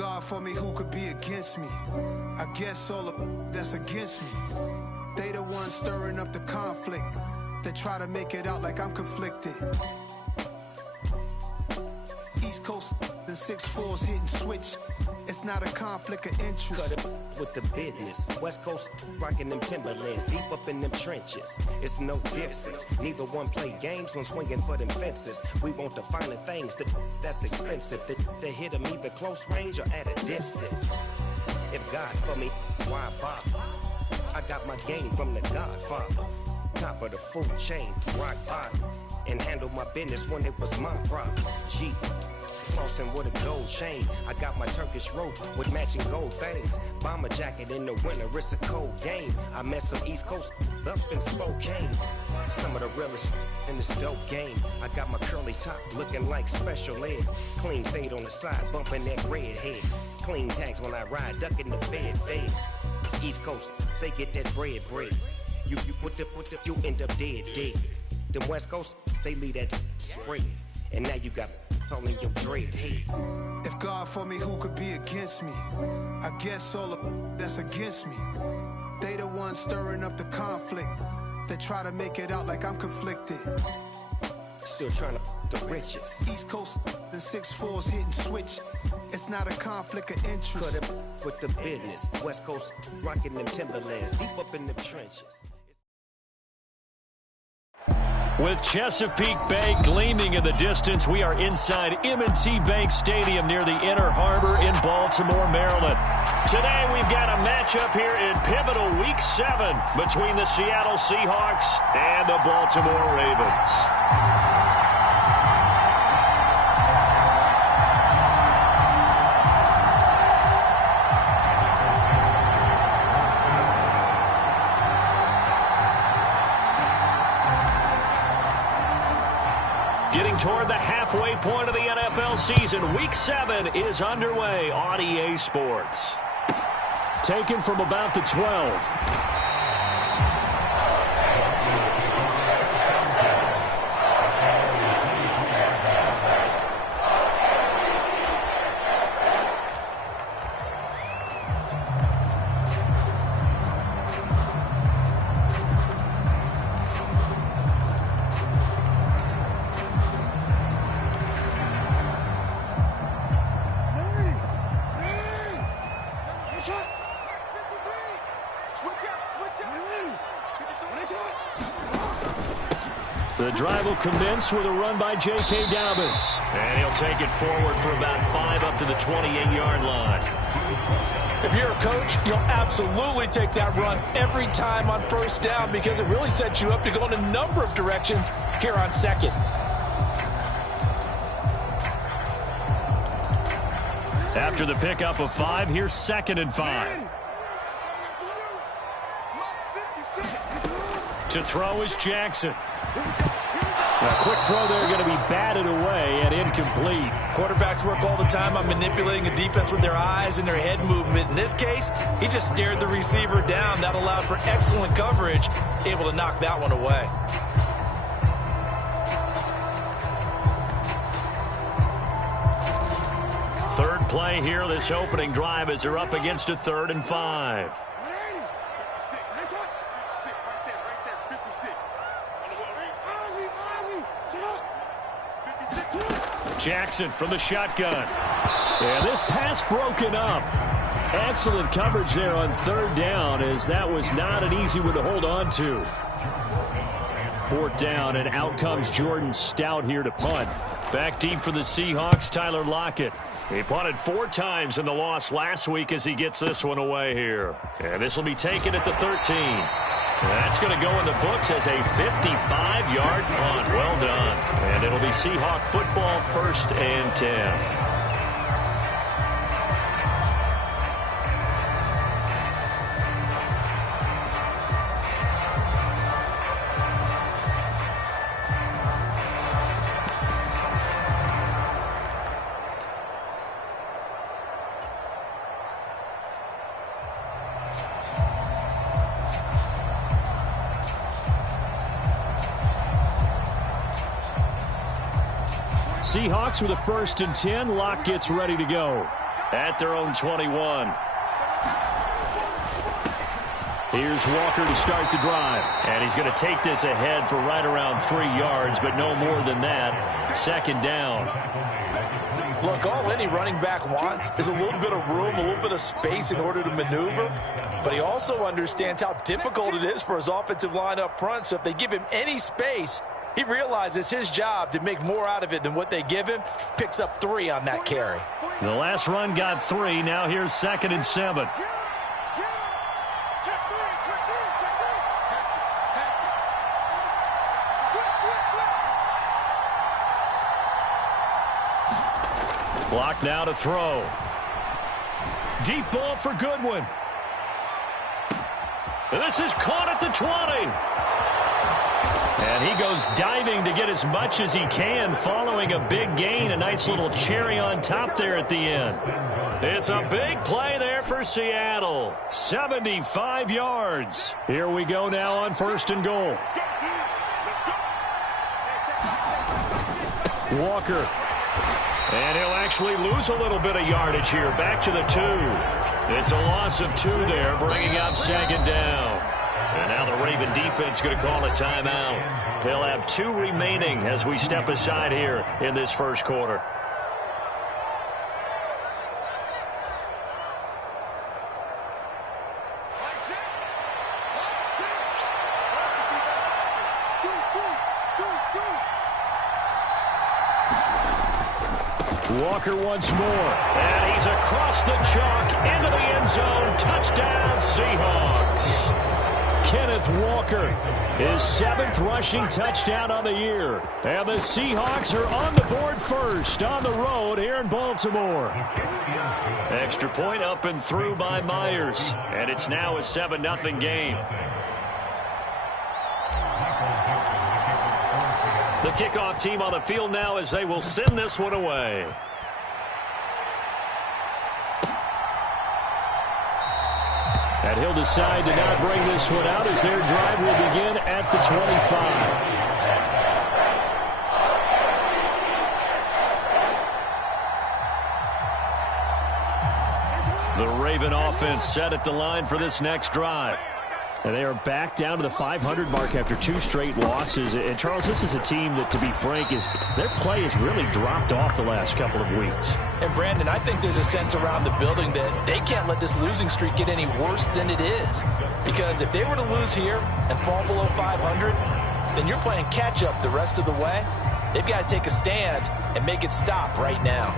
God for me, who could be against me? I guess all of that's against me. They the ones stirring up the conflict. They try to make it out like I'm conflicted. East Coast, the 6'4s hitting switch. It's not a conflict of interest. Cut it with the business. West Coast rocking them Timberlands, deep up in them trenches. It's no difference. Neither one play games when swinging for them fences. We want the finer things that's expensive. They hit them either close range or at a distance. If God for me, why bother? I got my game from the Godfather. Top of the food chain, rock bottom. And handle my business when it was my problem. G. Flossing with a gold chain. I got my Turkish rope with matching gold things. Bomber jacket in the winter, it's a cold game. I met some East Coast up in Spokane. Some of the realest in this dope game. I got my curly top looking like special ed. Clean fade on the side, bumping that red head. Clean tags when I ride, ducking the feds. East Coast, they get that bread. You you end up dead. Them West Coast, they leave that spray. And now you got calling your dread head. If God for me, who could be against me? I guess all of that's against me. They the ones stirring up the conflict. They try to make it out like I'm conflicted. Still trying to the riches. East Coast, the 6'4s hitting switch. It's not a conflict of interest. Cut it with the business. West Coast rocking them Timberlands, deep up in the trenches. With Chesapeake Bay gleaming in the distance, we are inside M&T Bank Stadium near the Inner Harbor in Baltimore, Maryland. Today we've got a matchup here in pivotal Week 7 between the Seattle Seahawks and the Baltimore Ravens. Getting toward the halfway point of the NFL season, Week 7 is underway on EA Sports. Taken from about the 12. The drive will commence with a run by J.K. Dobbins. And he'll take it forward for about 5 up to the 28-yard line. If you're a coach, you'll absolutely take that run every time on first down because it really sets you up to go in a number of directions here on second. After the pickup of 5, here's 2nd and 5. To throw is Jackson. A quick throw there going to be batted away and incomplete. Quarterbacks work all the time on manipulating a defense with their eyes and their head movement. In this case, he just stared the receiver down. That allowed for excellent coverage, able to knock that one away. Third play here, this opening drive as they're up against a 3rd and 5. Jackson from the shotgun. And this pass broken up. Excellent coverage there on 3rd down, as that was not an easy one to hold on to. 4th down, and out comes Jordan Stout here to punt. Back deep for the Seahawks, Tyler Lockett. He punted 4 times in the loss last week as he gets this one away here. And this will be taken at the 13. That's going to go in the books as a 55-yard punt. Well done. And it'll be Seahawk football, 1st and 10. Seahawks with a 1st and 10. Lock gets ready to go. at their own 21. Here's Walker to start the drive. And he's going to take this ahead for right around 3 yards, but no more than that. Second down. Look, all any running back wants is a little bit of room, a little bit of space in order to maneuver. But he also understands how difficult it is for his offensive line up front. So if they give him any space, he realizes his job to make more out of it than what they give him. Picks up 3 on that carry. The last run got 3. Now here's 2nd and 7. Block now to throw. Deep ball for Goodwin. This is caught at the 20. And he goes diving to get as much as he can following a big gain. A nice little cherry on top there at the end. It's a big play there for Seattle. 75 yards. Here we go now on 1st and goal. Walker. And he'll actually lose a little bit of yardage here. Back to the 2. It's a loss of 2 there, bringing up 2nd down. And now the Raven defense going to call a timeout. They'll have 2 remaining as we step aside here in this first quarter. Walker once more. And he's across the chalk into the end zone. Touchdown, Seahawks. Kenneth Walker, his 7th rushing touchdown on the year. And the Seahawks are on the board first on the road here in Baltimore. Extra point up and through by Myers. And it's now a 7-0 game. The kickoff team on the field now as they will send this one away. And he'll decide to not bring this one out as their drive will begin at the 25. The Raven offense set at the line for this next drive. And they are back down to the 500 mark after 2 straight losses. And, Charles, this is a team that, to be frank, their play has really dropped off the last couple of weeks. And, Brandon, I think there's a sense around the building that they can't let this losing streak get any worse than it is. Because if they were to lose here and fall below 500, then you're playing catch-up the rest of the way. They've got to take a stand and make it stop right now.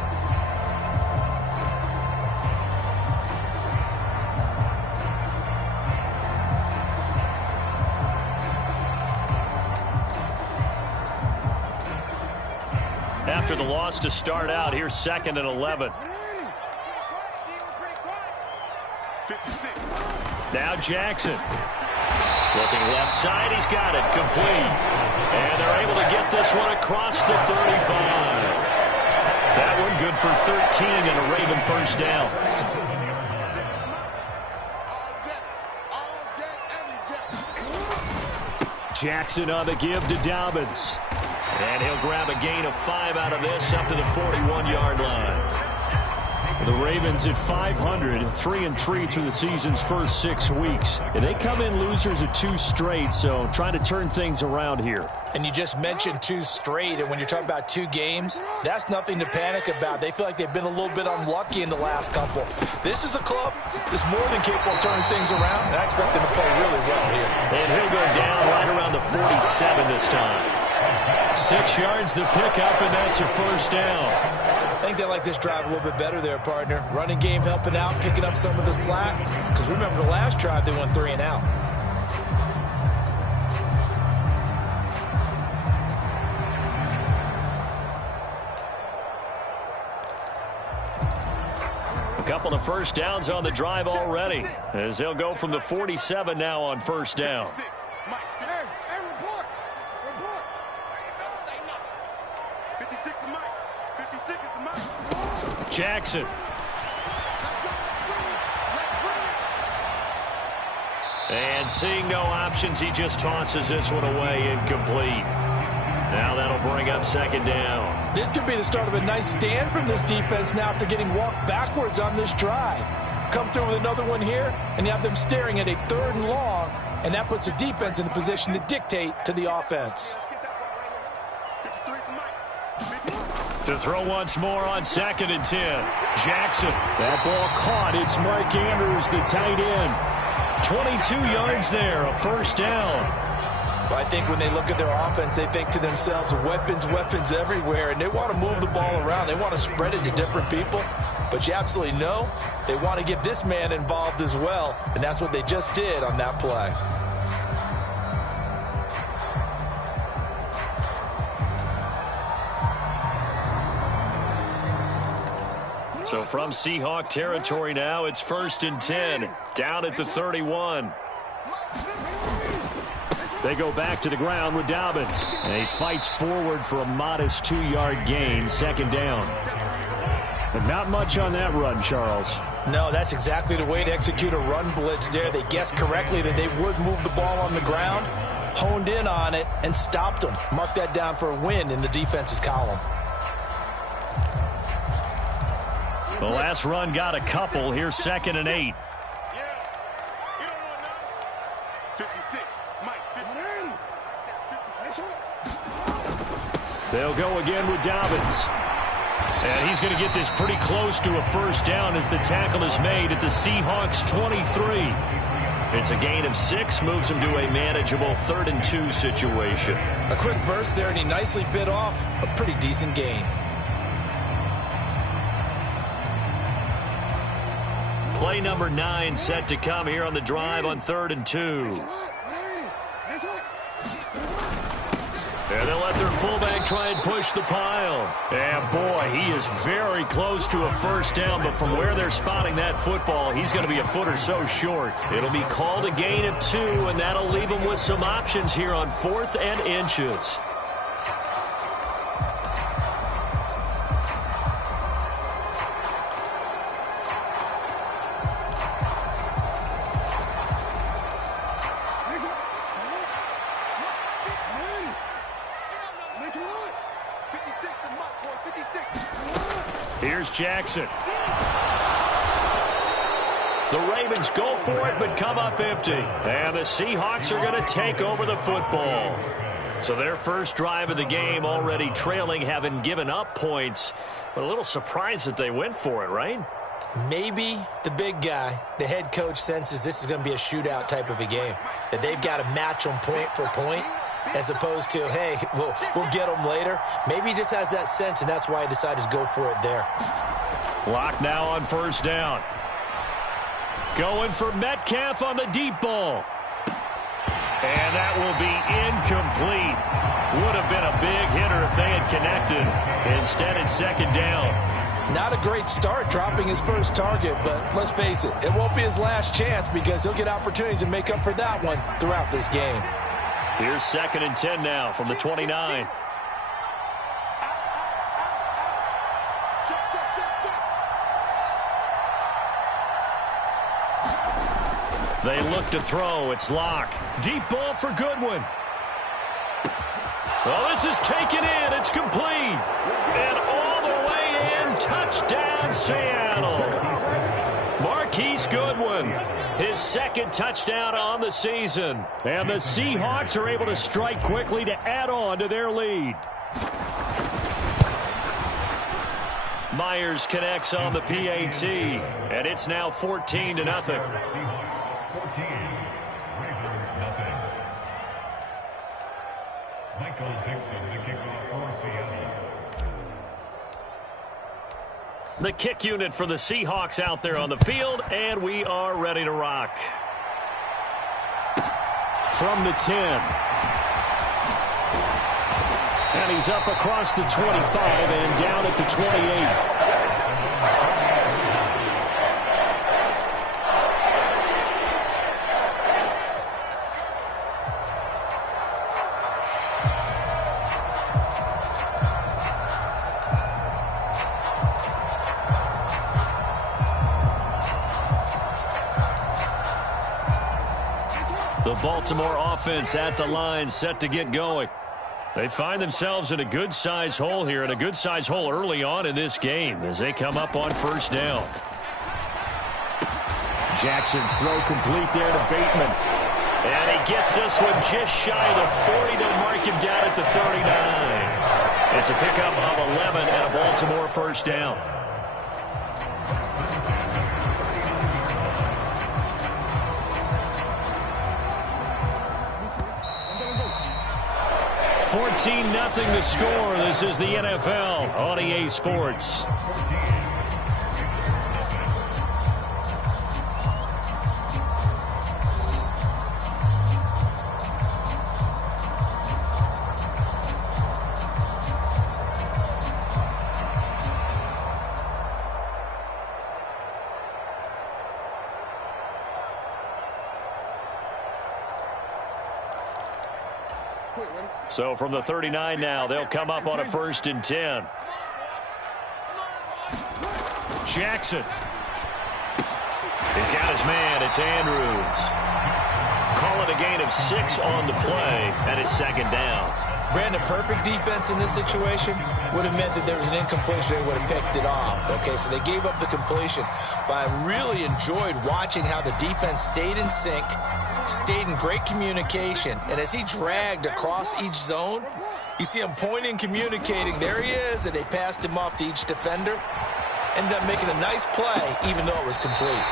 After the loss to start out, here's 2nd and 11. Now Jackson. Looking left side, he's got it, complete. And they're able to get this one across the 35. That one good for 13 and a Raven first down. Jackson on the give to Dobbins. And he'll grab a gain of 5 out of this up to the 41-yard line. The Ravens at 500, 3-3 through the season's first 6 weeks. And they come in losers of 2 straight, so trying to turn things around here. And you just mentioned 2 straight, and when you're talking about 2 games, that's nothing to panic about. They feel like they've been a little bit unlucky in the last couple. This is a club that's more than capable of turning things around, and I expect them to play really well here. And he'll go down right around the 47 this time. 6 yards the pickup, and that's a first down. I think they like this drive a little bit better there, partner. Running game helping out, picking up some of the slack. Because remember the last drive, they went 3 and out. A couple of first downs on the drive already, as they'll go from the 47 now on first down. Jackson. And seeing no options, he just tosses this one away incomplete. Now that'll bring up second down. This could be the start of a nice stand from this defense now after getting walked backwards on this drive. Come through with another one here, and you have them staring at a 3rd and long, and that puts the defense in a position to dictate to the offense. To throw once more on 2nd and 10. Jackson. That ball caught. It's Mark Andrews, the tight end. 22 yards there, a first down. Well, I think when they look at their offense, they think to themselves, weapons, weapons everywhere, and they want to move the ball around. They want to spread it to different people, but you absolutely know they want to get this man involved as well, and that's what they just did on that play. So from Seahawk territory now, it's 1st and 10, down at the 31. They go back to the ground with Dobbins. And he fights forward for a modest 2-yard gain, 2nd down. But not much on that run, Charles. No, that's exactly the way to execute a run blitz there. They guessed correctly that they would move the ball on the ground, honed in on it, and stopped them. Mark that down for a win in the defense's column. The last run got a couple. Here's 2nd and 8. They'll go again with Dobbins. And he's going to get this pretty close to a first down as the tackle is made at the Seahawks 23. It's a gain of 6, moves him to a manageable 3rd and 2 situation. A quick burst there, and he nicely bit off a pretty decent gain. Play number 9 set to come here on the drive on 3rd and 2. And they'll let their fullback try and push the pile. And boy, he is very close to a first down, but from where they're spotting that football, he's going to be a foot or so short. It'll be called a gain of 2, and that'll leave him with some options here on 4th and inches. Here's Jackson. The Ravens go for it, but come up empty. And the Seahawks are going to take over the football. So their first drive of the game already trailing, having given up points. But a little surprised that they went for it, right? Maybe the big guy, the head coach, senses this is going to be a shootout type of a game. That they've got to match them point for point, as opposed to, hey, we'll get them later. Maybe he just has that sense, and that's why he decided to go for it there. Lock now on first down. Going for Metcalf on the deep ball. And that will be incomplete. Would have been a big hitter if they had connected. Instead, it's 2nd down. Not a great start dropping his first target, but let's face it, it won't be his last chance because he'll get opportunities to make up for that one throughout this game. Here's 2nd and 10 now from the 29. They look to throw. It's Locke. Deep ball for Goodwin. Well, this is taken in. It's complete. And all the way in. Touchdown, Seattle. Marquise Goodwin. His 2nd touchdown on the season. And the Seahawks are able to strike quickly to add on to their lead. Myers connects on the PAT. And it's now 14-0. The kick unit for the Seahawks out there on the field, and we are ready to rock. From the 10. And he's up across the 25 and down at the 28. Baltimore offense at the line, set to get going. They find themselves in a good-sized hole here, and a good-sized hole early on in this game as they come up on first down. Jackson's throw complete there to Bateman. And he gets this one just shy of the 40 to mark him down at the 39. It's a pickup of 11 and a Baltimore first down. $14-0 the score. This is the NFL on EA Sports. So from the 39 now, they'll come up on a 1st and 10. Jackson. He's got his man. It's Andrews. Call it a gain of 6 on the play, and it's 2nd down. Brandon, perfect defense in this situation would have meant that there was an incompletion. They would have picked it off. Okay, so they gave up the completion. But I really enjoyed watching how the defense stayed in sync, stayed in great communication, and as he dragged across each zone, you see him pointing, communicating. There he is, and they passed him off to each defender. Ended up making a nice play, even though it was complete.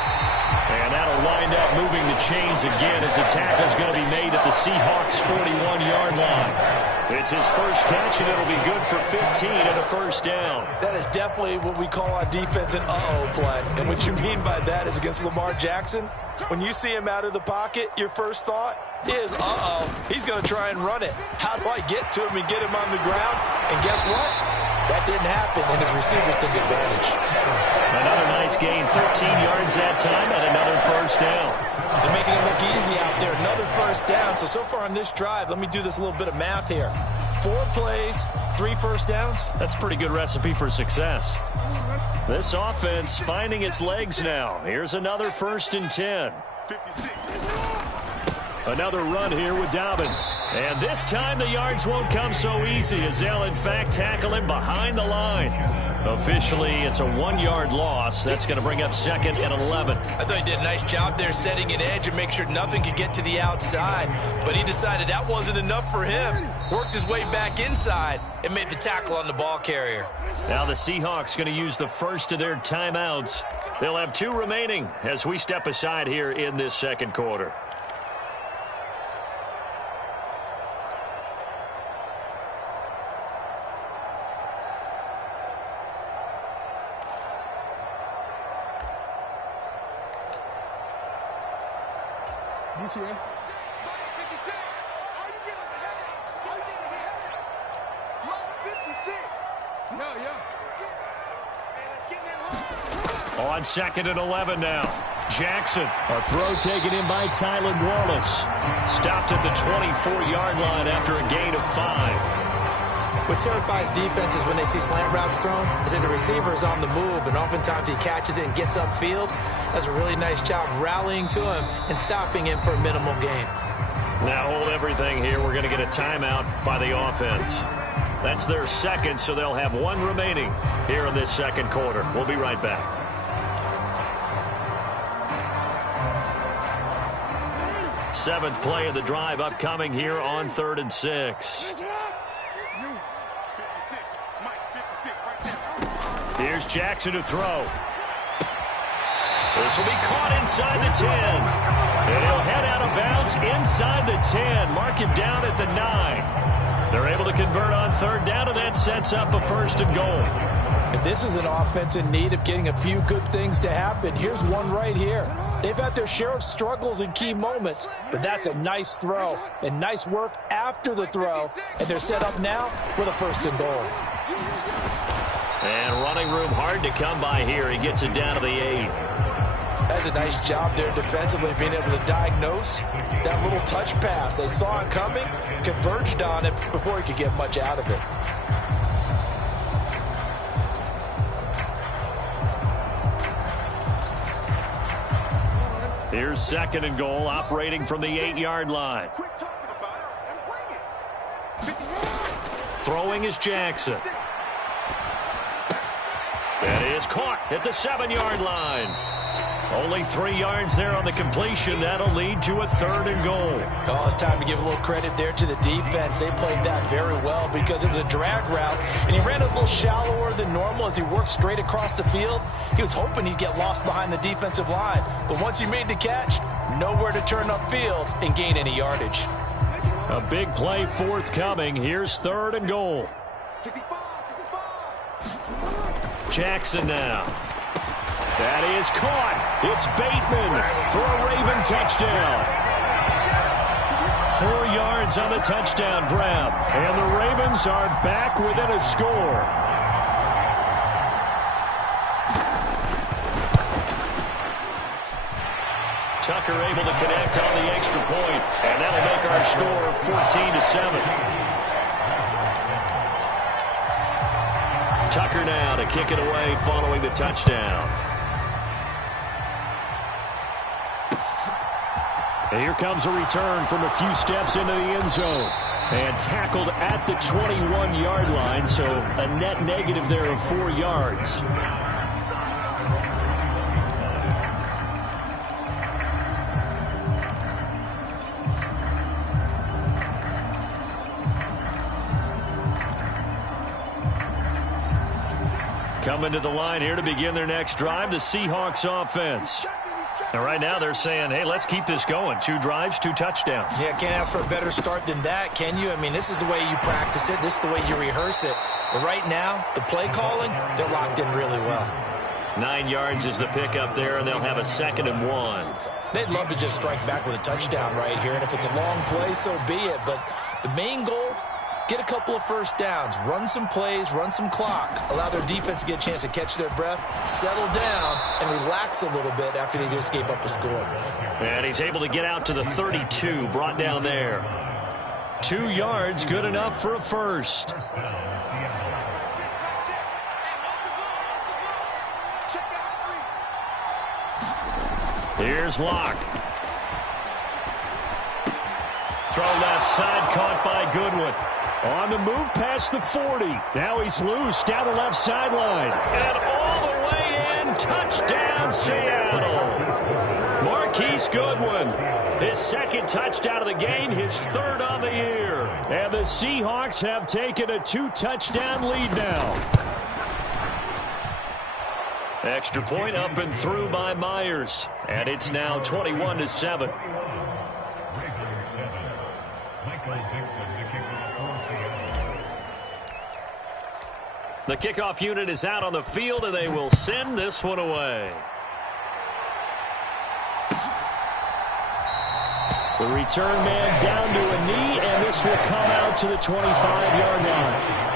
And that'll wind up moving the chains again as the tackle's going to be made at the Seahawks' 41-yard line. It's his first catch, and it'll be good for 15 and a 1st down. That is definitely what we call on defense an uh-oh play. And what you mean by that is against Lamar Jackson, when you see him out of the pocket, your first thought is, uh-oh, he's going to try and run it. How do I get to him and get him on the ground? And guess what? That didn't happen, and his receivers took advantage. Another nice gain, 13 yards that time, and another 1st down. They're making it look easy out there. Another 1st down. So far on this drive, let me do this little bit of math here. 4 plays, 3 1st downs. That's a pretty good recipe for success. This offense finding its legs now. Here's another 1st and 10. 56. Another run here with Dobbins. And this time the yards won't come so easy as they'll in fact tackle him behind the line. Officially, it's a 1-yard loss. That's going to bring up 2nd and 11. I thought he did a nice job there setting an edge and make sure nothing could get to the outside. But he decided that wasn't enough for him. Worked his way back inside and made the tackle on the ball carrier. Now the Seahawks going to use the first of their timeouts. They'll have 2 remaining as we step aside here in this 2nd quarter. On 2nd and 11 now. Jackson. A throw taken in by Tylan Wallace. Stopped at the 24-yard line after a gain of 5. What terrifies defenses when they see slant routes thrown is that the receiver is on the move, and oftentimes he catches it and gets upfield. Does a really nice job rallying to him and stopping him for a minimal gain. Now hold everything here. We're going to get a timeout by the offense. That's their 2nd, so they'll have 1 remaining here in this 2nd quarter. We'll be right back. Seventh play of the drive upcoming here on 3rd and 6. Here's Jackson to throw. This will be caught inside the 10. And he'll head out of bounds inside the 10. Mark him down at the 9. They're able to convert on 3rd down, and that sets up a 1st and goal. If this is an offense in need of getting a few good things to happen, here's one right here. They've had their share of struggles in key moments, but that's a nice throw and nice work after the throw. And they're set up now with a 1st and goal. And running room hard to come by here. He gets it down to the 8. That's a nice job there defensively, being able to diagnose that little touch pass. They saw it coming, converged on it before he could get much out of it. Here's 2nd and goal, operating from the 8-yard line. Throwing is Jackson. That is caught at the 7-yard line. Only 3 yards there on the completion. That'll lead to a 3rd and goal. Oh, it's time to give a little credit there to the defense. They played that very well because it was a drag route, and he ran a little shallower than normal as he worked straight across the field. He was hoping he'd get lost behind the defensive line, but once he made the catch, nowhere to turn upfield and gain any yardage. A big play forthcoming. Here's 3rd and goal. Jackson now. That is caught. It's Bateman for a Raven touchdown. 4 yards on the touchdown grab. And the Ravens are back within a score. Tucker able to connect on the extra point, and that'll make our score 14-7. Tucker now to kick it away following the touchdown. And here comes a return from a few steps into the end zone. And tackled at the 21-yard line, so a net negative there of 4 yards. Coming to the line here to begin their next drive, the Seahawks offense. And right now they're saying, hey, let's keep this going. 2 drives, 2 touchdowns. Yeah, can't ask for a better start than that, can you? I mean, this is the way you practice it. This is the way you rehearse it. But right now, the play calling, they're locked in really well. 9 yards is the pickup there, and they'll have a 2nd and 1. They'd love to just strike back with a touchdown right here, and if it's a long play, so be it. But the main goal, get a couple of first downs, run some plays, run some clock, allow their defense to get a chance to catch their breath, settle down, and relax a little bit after they just gave up a score. And he's able to get out to the 32, brought down there. 2 yards, good enough for a first. Here's Locke. Throw left side, caught by Goodwin. On the move past the 40. Now he's loose down the left sideline. And all the way in, touchdown Seattle. Marquise Goodwin, his 2nd touchdown of the game, his 3rd on the year. And the Seahawks have taken a 2-touchdown lead now. Extra point up and through by Myers. And it's now 21-7. The kickoff unit is out on the field, and they will send this one away. The return man down to a knee, and this will come out to the 25-yard line.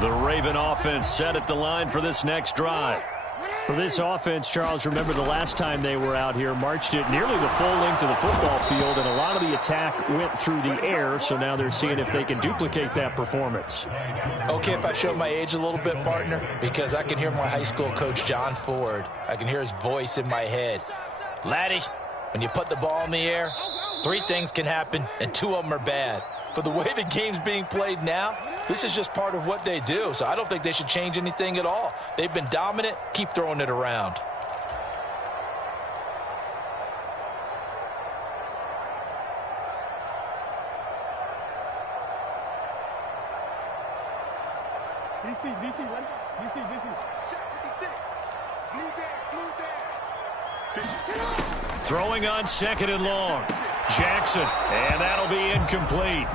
The Raven offense set at the line for this next drive. For this offense, Charles, remember the last time they were out here, marched it nearly the full length of the football field, and a lot of the attack went through the air, so now they're seeing if they can duplicate that performance. Okay, if I show my age a little bit, partner, because I can hear my high school coach, John Ford. I can hear his voice in my head. Laddie, when you put the ball in the air, 3 things can happen, and 2 of them are bad. For the way the game's being played now, this is just part of what they do, so I don't think they should change anything at all. They've been dominant. Keep throwing it around. DC, ready? DC. Check 56. Blue there. Throwing on 2nd and long. Jackson, and that'll be incomplete.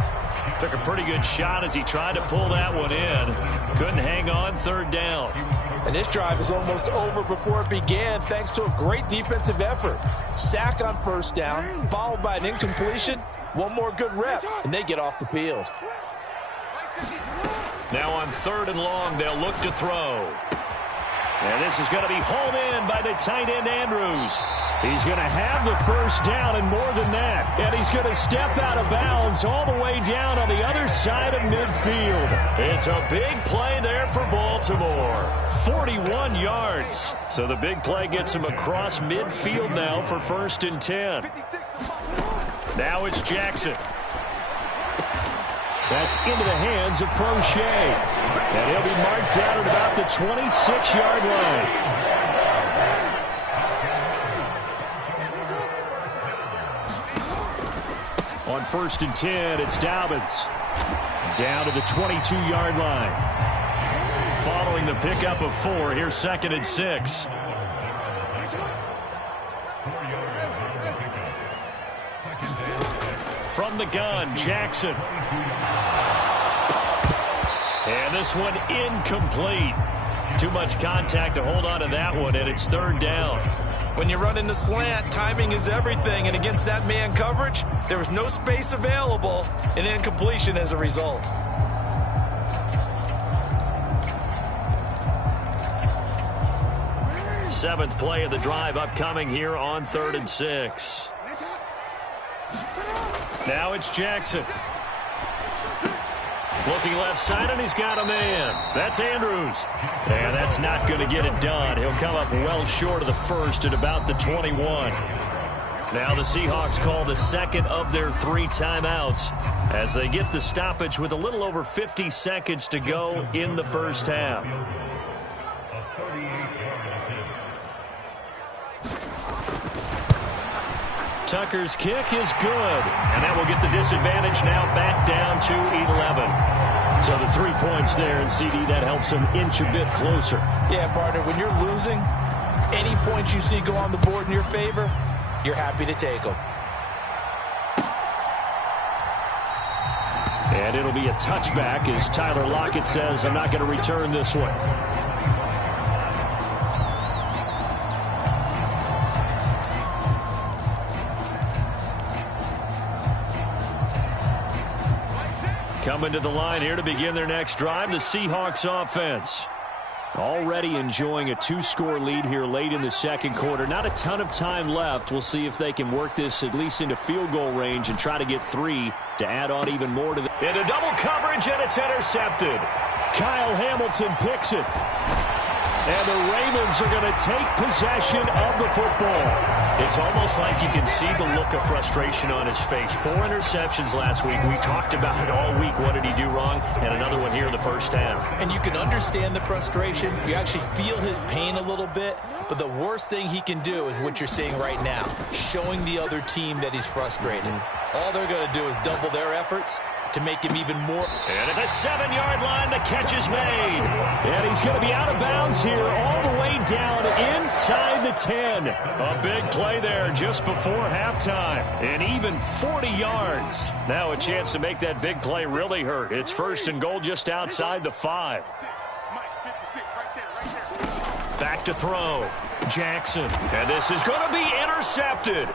Took a pretty good shot as he tried to pull that one in. Couldn't hang on, 3rd down. And this drive is almost over before it began thanks to a great defensive effort. Sack on 1st down, followed by an incompletion. One more good rep, and they get off the field. Now on 3rd and long, they'll look to throw. And this is going to be hauled in by the tight end, Andrews. He's going to have the first down and more than that. And he's going to step out of bounds all the way down on the other side of midfield. It's a big play there for Baltimore. 41 yards. So the big play gets him across midfield now for 1st and 10. Now it's Jackson. That's into the hands of Prochet. And he'll be marked down at about the 26-yard line. On 1st and 10, it's Dobbins. Down to the 22-yard line. Following the pickup of 4, here's 2nd and 6. From the gun, Jackson. And this one incomplete. Too much contact to hold on to that one, and it's 3rd down. When you run in the slant, timing is everything, and against that man coverage, there was no space available, and incompletion as a result. Seventh play of the drive upcoming here on 3rd and 6. Now it's Jackson. Looking left side, and he's got a man. That's Andrews. And that's not going to get it done. He'll come up well short of the first at about the 21. Now the Seahawks call the 2nd of their 3 timeouts as they get the stoppage with a little over 50 seconds to go in the first half. Tucker's kick is good, and that will get the disadvantage now back down to 11. So the 3 points there, and CD, that helps them inch a bit closer. Yeah, partner, when you're losing, any points you see go on the board in your favor, you're happy to take them. And it'll be a touchback as Tyler Lockett says, I'm not going to return this one. Coming to the line here to begin their next drive, the Seahawks offense. Already enjoying a 2-score lead here late in the second quarter. Not a ton of time left. We'll see if they can work this at least into field goal range and try to get 3 to add on even more to the... Into double coverage, and it's intercepted. Kyle Hamilton picks it. And the Ravens are going to take possession of the football. It's almost like you can see the look of frustration on his face. 4 interceptions last week. We talked about it all week. What did he do wrong? And another one here in the first half. And you can understand the frustration. You actually feel his pain a little bit. But the worst thing he can do is what you're seeing right now, showing the other team that he's frustrated. All they're going to do is double their efforts to make him even more. And at the 7-yard line, the catch is made. And he's going to be out of bounds here all the way down inside the 10. A big play there just before halftime. And even 40 yards. Now a chance to make that big play really hurt. It's 1st and goal just outside the 5. Back to throw. Jackson. And this is going to be intercepted.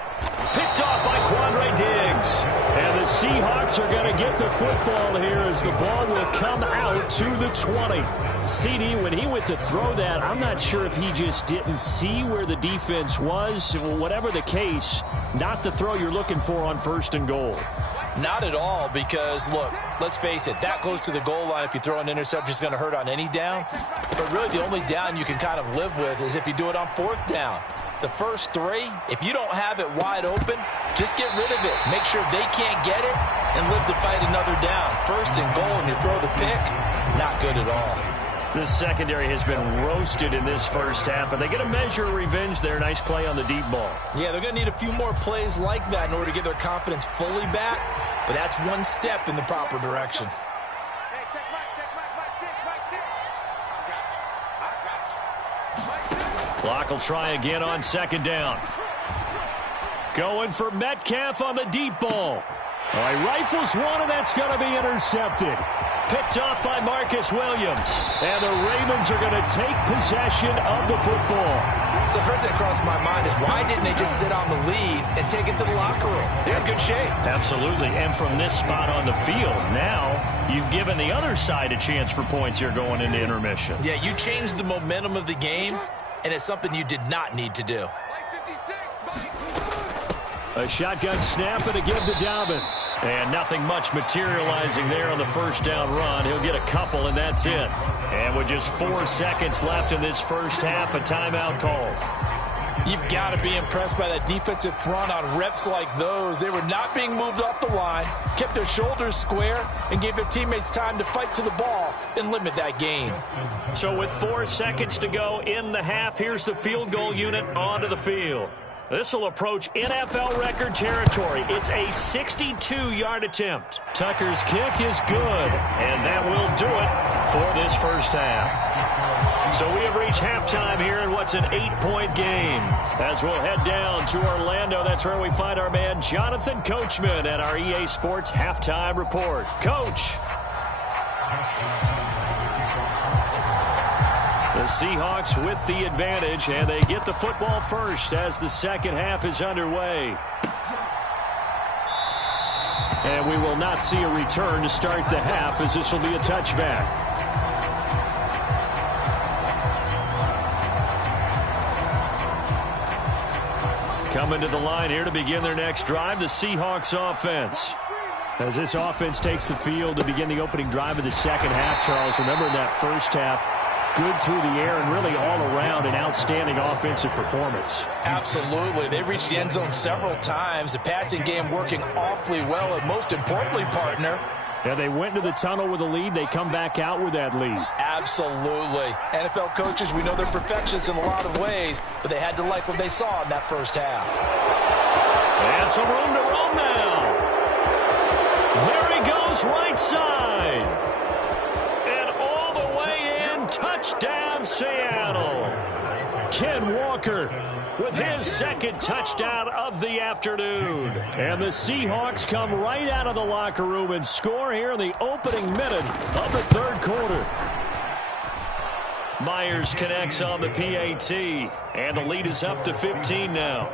Picked off by Quandre Diggs. And the Seahawks are going to get the football here as the ball will come out to the 20. CD, when he went to throw that, I'm not sure if he just didn't see where the defense was. Whatever the case, not the throw you're looking for on 1st and goal. Not at all, because, look, let's face it, that close to the goal line, if you throw an interception, is going to hurt on any down. But really, the only down you can kind of live with is if you do it on 4th down. The first 3, if you don't have it wide open, just get rid of it. Make sure they can't get it and live to fight another down. 1st and goal, and you throw the pick, not good at all. The secondary has been roasted in this first half, and they get a measure of revenge there. Nice play on the deep ball. Yeah, they're going to need a few more plays like that in order to get their confidence fully back, but that's one step in the proper direction. Hey, check Mike, 6. I got you. Block will try again on 2nd down. Going for Metcalf on the deep ball. All right, rifles one, and that's going to be intercepted. picked off by Marcus Williams. And the Ravens are going to take possession of the football. So the first thing that crossed my mind is why didn't they just sit on the lead and take it to the locker room? They're in good shape. Absolutely. And from this spot on the field, now you've given the other side a chance for points here going into intermission. Yeah, you changed the momentum of the game, and it's something you did not need to do. A shotgun snap and a give to Dobbins. And nothing much materializing there on the first down run. He'll get a couple, and that's it. And with just 4 seconds left in this first half, a timeout called. You've got to be impressed by that defensive front on reps like those. They were not being moved off the line, kept their shoulders square, and gave their teammates time to fight to the ball and limit that gain. So with 4 seconds to go in the half, here's the field goal unit onto the field. This will approach NFL record territory. It's a 62-yard attempt. Tucker's kick is good, and that will do it for this first half. So we have reached halftime here in what's an 8-point game. As we'll head down to Orlando, that's where we find our man Jonathan Coachman at our EA Sports Halftime Report. Coach. The Seahawks with the advantage, and they get the football first as the second half is underway. And we will not see a return to start the half, as this will be a touchback. Coming to the line here to begin their next drive, the Seahawks offense. As this offense takes the field to begin the opening drive of the second half, Charles, remember in that first half, good through the air and really all around an outstanding offensive performance. Absolutely. They reached the end zone several times. The passing game working awfully well, and most importantly, partner. Yeah, they went into the tunnel with a lead. They come back out with that lead. Absolutely. NFL coaches, we know they're perfectionists in a lot of ways, but they had to like what they saw in that first half. And some room to roam now. There he goes, right side. Touchdown, Seattle. Ken Walker with his second touchdown of the afternoon. And the Seahawks come right out of the locker room and score here in the opening minute of the third quarter. Myers connects on the PAT, and the lead is up to 15 now.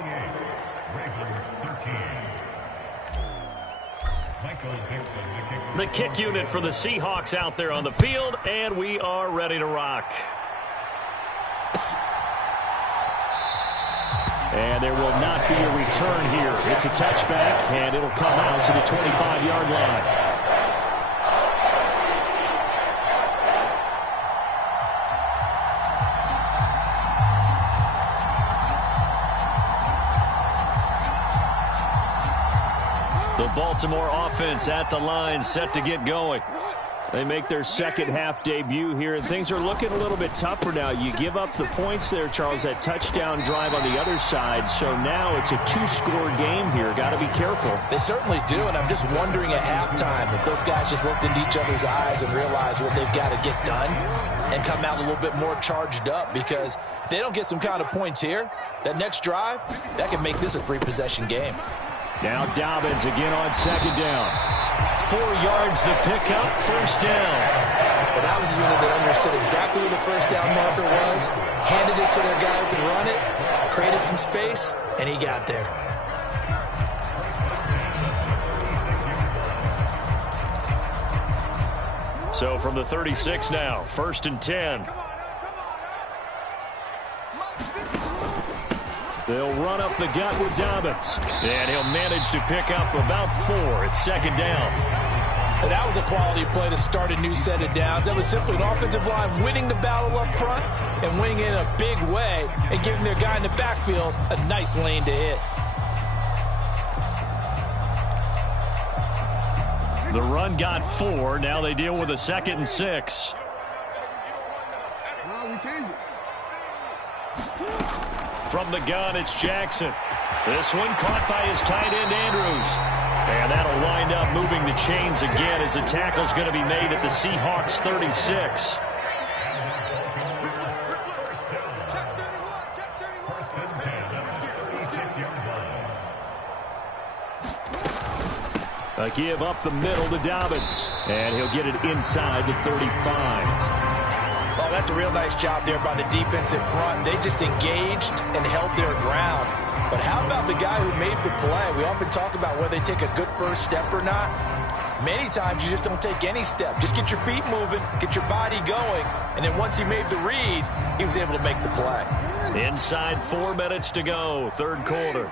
The kick unit for the Seahawks out there on the field, and we are ready to rock. And there will not be a return here. It's a touchback, and it'll come out to the 25-yard line. The Baltimore offense at the line, set to get going. They make their second half debut here, and things are looking a little bit tougher now. You give up the points there, Charles, that touchdown drive on the other side. So now it's a 2-score game here. Got to be careful. They certainly do, and I'm just wondering at halftime if those guys just looked into each other's eyes and realized what they've got to get done and come out a little bit more charged up, because if they don't get some kind of points here, that next drive, that can make this a 3-possession game. Now Dobbins again on second down. 4 yards the pickup, first down. Well, that was a unit that understood exactly where the first down marker was, handed it to their guy who could run it, created some space, and he got there. So from the 36 now, 1st and 10. They'll run up the gut with Dobbins. And he'll manage to pick up about 4. It's second down. And that was a quality play to start a new set of downs. That was simply an offensive line winning the battle up front and winning it in a big way and giving their guy in the backfield a nice lane to hit. The run got 4. Now they deal with a 2nd and 6. From the gun, it's Jackson. This one caught by his tight end, Andrews. And that'll wind up moving the chains again as the tackle's going to be made at the Seahawks 36. A A give up the middle to Dobbins. And he'll get it inside the 35. Oh, that's a real nice job there by the defense in front. They just engaged and held their ground. But how about the guy who made the play? We often talk about whether they take a good first step or not. Many times you just don't take any step. Just get your feet moving, get your body going, and then once he made the read, he was able to make the play. Inside 4 minutes to go, third quarter.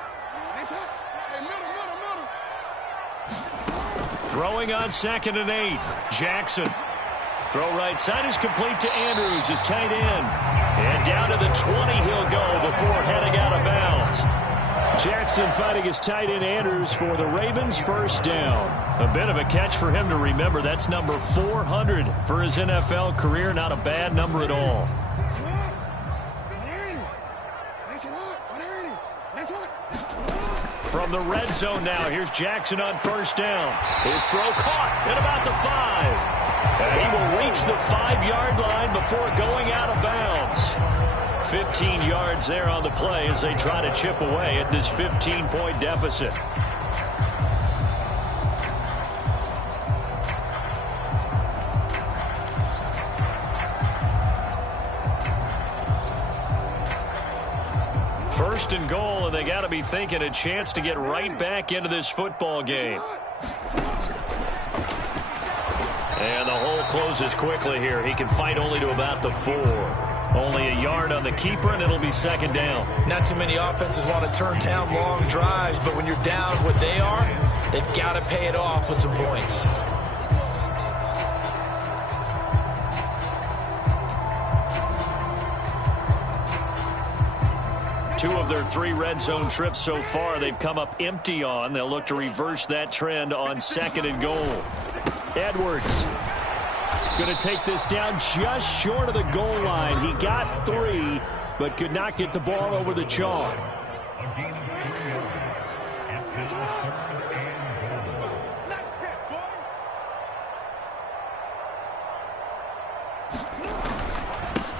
Throwing on 2nd and 8. Jackson. Throw right side is complete to Andrews, his tight end. And down to the 20 he'll go before heading out of bounds. Jackson fighting his tight end Andrews for the Ravens' first down. A bit of a catch for him to remember. That's number 400 for his NFL career. Not a bad number at all. From the red zone now, here's Jackson on first down. His throw caught at about the 5. And he will reach the 5-yard line before going out of bounds. 15 yards there on the play as they try to chip away at this 15-point deficit. First and goal, and they got to be thinking a chance to get right back into this football game. And the hole closes quickly here. He can fight only to about the 4. Only a yard on the keeper, and it'll be second down. Not too many offenses want to turn down long drives, but when you're down what they are, they've got to pay it off with some points. Two of their 3 red zone trips so far, they've come up empty on. They'll look to reverse that trend on 2nd and goal. Edwards going to take this down just short of the goal line. He got 3, but could not get the ball over the chalk.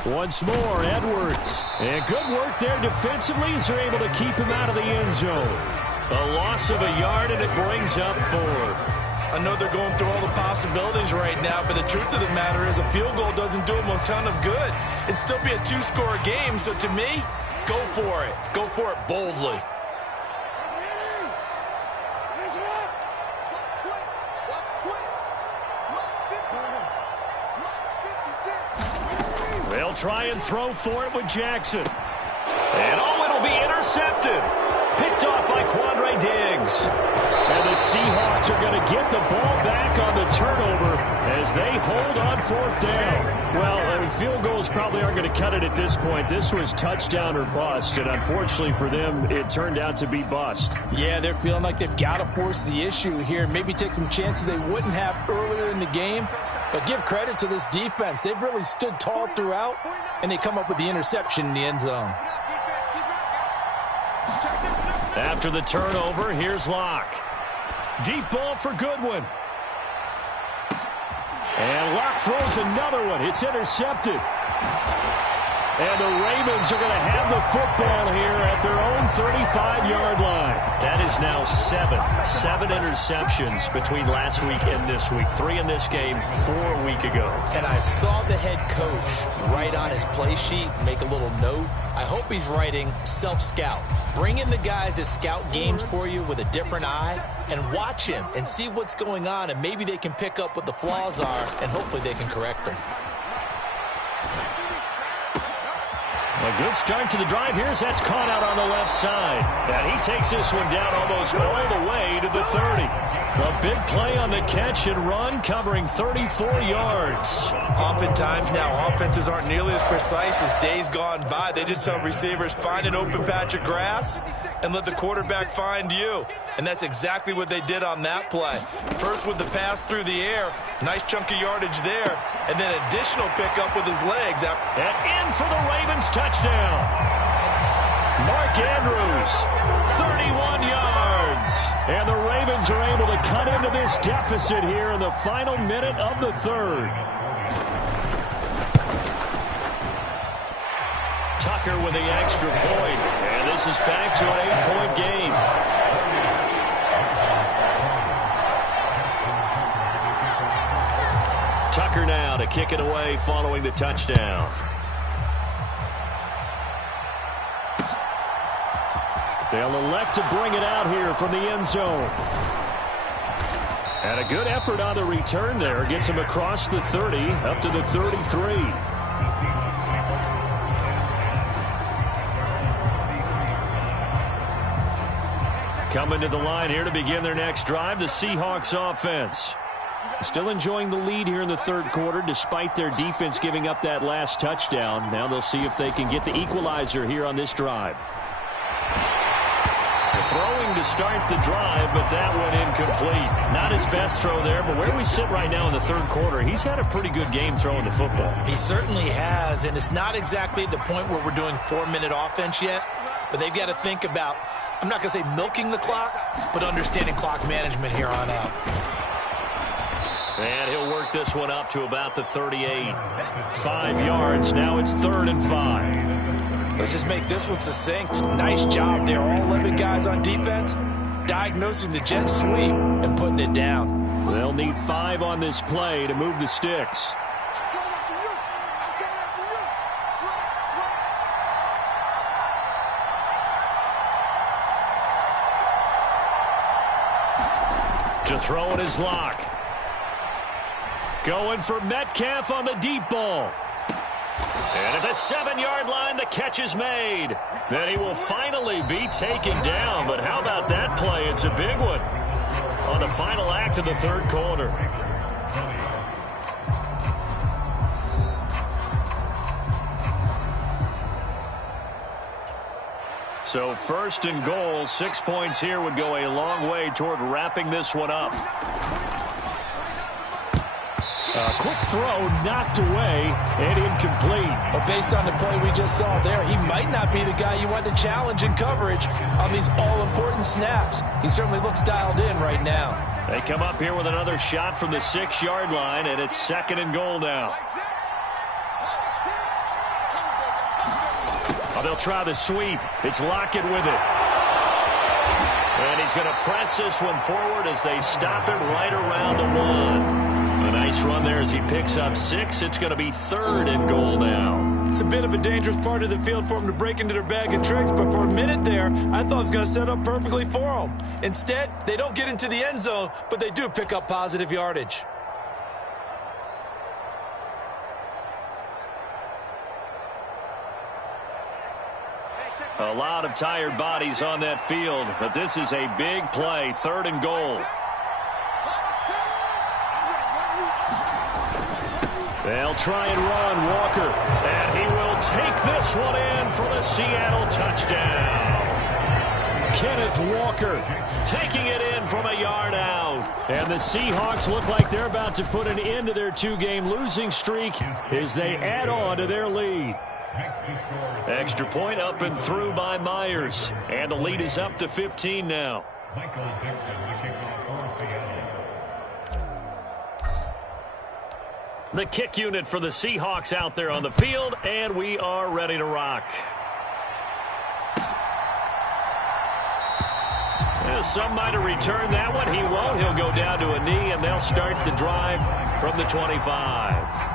Once more, Edwards. And good work there defensively as they're able to keep him out of the end zone. A loss of a yard, and it brings up 4th. I know they're going through all the possibilities right now, but the truth of the matter is a field goal doesn't do them a ton of good. It'd still be a 2-score game, so to me, go for it. Go for it boldly. They'll try and throw for it with Jackson. And it'll be intercepted. Picked off by Quandre Diggs. And the Seahawks are going to get the ball back on the turnover as they hold on 4th down. Well, I mean, field goals probably aren't going to cut it at this point. This was touchdown or bust, and unfortunately for them, it turned out to be bust. Yeah, they're feeling like they've got to force the issue here. Maybe take some chances they wouldn't have earlier in the game. But give credit to this defense. They've really stood tall throughout, and they come up with the interception in the end zone. After the turnover, here's Locke. Deep ball for Goodwin. And Locke throws another one. It's intercepted. And the Ravens are going to have the football here at their own 35-yard line. That is now 7 interceptions between last week and this week. 3 in this game, 4 a week ago. And I saw the head coach write on his play sheet, make a little note. I hope he's writing self-scout. Bring in the guys that scout games for you with a different eye and watch him and see what's going on, and maybe they can pick up what the flaws are, and hopefully they can correct them. A good start to the drive. Here's that's caught out on the left side. And he takes this one down almost all the way to the 30. A big play on the catch and run, covering 34 yards. Oftentimes now, offenses aren't nearly as precise as days gone by. They just tell receivers, find an open patch of grass and let the quarterback find you. And that's exactly what they did on that play. First with the pass through the air, nice chunk of yardage there, and then additional pickup with his legs. And in for the Ravens touchdown. Mark Andrews, 31 yards. And the Ravens are able to cut into this deficit here in the final minute of the third. Tucker with the extra point. And this is back to an 8-point game. kick it away following the touchdown. They'll elect to bring it out here from the end zone. And a good effort on the return there. Gets him across the 30, up to the 33. Coming to the line here to begin their next drive, the Seahawks offense. Still enjoying the lead here in the third quarter, despite their defense giving up that last touchdown. Now they'll see if they can get the equalizer here on this drive. Throwing to start the drive, but that one incomplete. Not his best throw there, but where we sit right now in the third quarter, he's had a pretty good game throwing the football. He certainly has, and it's not exactly at the point where we're doing 4-minute offense yet, but they've got to think about, I'm not going to say milking the clock, but understanding clock management here on out. And he'll work this one up to about the 38. 5 yards, now it's 3rd and 5. Let's just make this one succinct. Nice job there. All 11 guys on defense diagnosing the jet sweep and putting it down. They'll need 5 on this play to move the sticks. To throw in his lock. Going for Metcalf on the deep ball. And at the 7-yard line, the catch is made. Then he will finally be taken down. But how about that play? It's a big one on the final act of the third quarter. So 1st and goal, 6 points here would go a long way toward wrapping this one up. A quick throw knocked away and incomplete. But based on the play we just saw there, he might not be the guy you want to challenge in coverage on these all-important snaps. He certainly looks dialed in right now. They come up here with another shot from the 6-yard line, and it's 2nd and goal now. Oh, they'll try the sweep. It's Lockett with it. And he's going to press this one forward as they stop it right around the 1. A nice run there as he picks up 6. It's going to be 3rd and goal now. It's a bit of a dangerous part of the field for them to break into their bag of tricks, but for a minute there, I thought it was going to set up perfectly for them. Instead, they don't get into the end zone, but they do pick up positive yardage. A lot of tired bodies on that field, but this is a big play. 3rd and goal. They'll try and run Walker, and he will take this one in for the Seattle touchdown. Kenneth Walker taking it in from a yard out. And the Seahawks look like they're about to put an end to their 2-game losing streak as they add on to their lead. Extra point up and through by Myers, and the lead is up to 15 now. The kick unit for the Seahawks out there on the field, and we are ready to rock. Some might have returned that one. He won't. He'll go down to a knee, and they'll start the drive from the 25.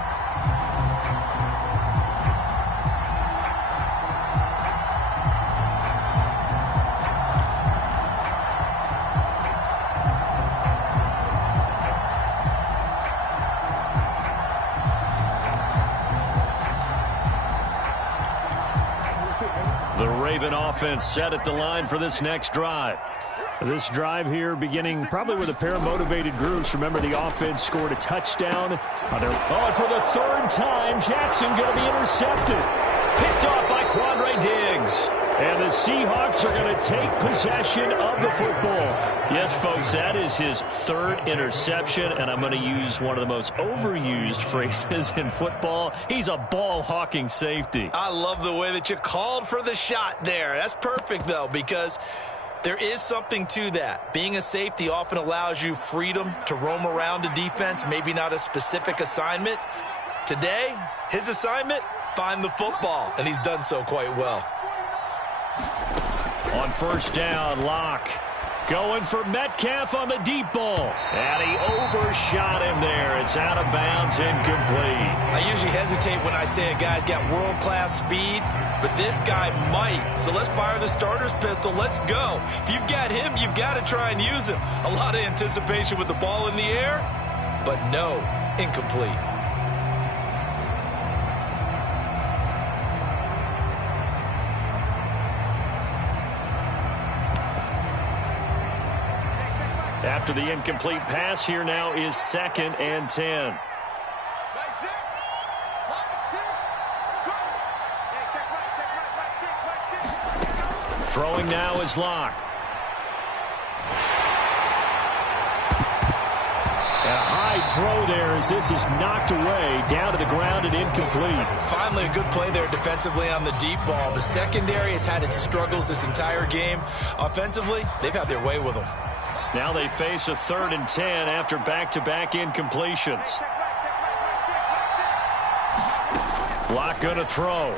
The Raven offense set at the line for this next drive. This drive here beginning probably with a pair of motivated groups. Remember, the offense scored a touchdown. And for the 3rd time, Jackson going to be intercepted. Picked off by Quandre Diggs. And the Seahawks are going to take possession of the football. Yes, folks, that is his 3rd interception, and I'm going to use one of the most overused phrases in football. He's a ball-hawking safety. I love the way that you called for the shot there. That's perfect, though, because there is something to that. Being a safety often allows you freedom to roam around a defense, maybe not a specific assignment. Today, his assignment, find the football, and he's done so quite well. On 1st down, Locke Going for Metcalf on the deep ball. And he overshot him there. It's out of bounds, incomplete. I usually hesitate when I say a guy's got world-class speed, but this guy might. So let's fire the starter's pistol. Let's go. If you've got him, you've got to try and use him. A lot of anticipation with the ball in the air, but no, incomplete. After the incomplete pass, here now is 2nd and 10. Throwing now is Locke. A high throw there as this is knocked away, down to the ground and incomplete. Finally a good play there defensively on the deep ball. The secondary has had its struggles this entire game. Offensively, they've had their way with them. Now they face a 3rd and 10 after back-to-back incompletions. Locke going to throw.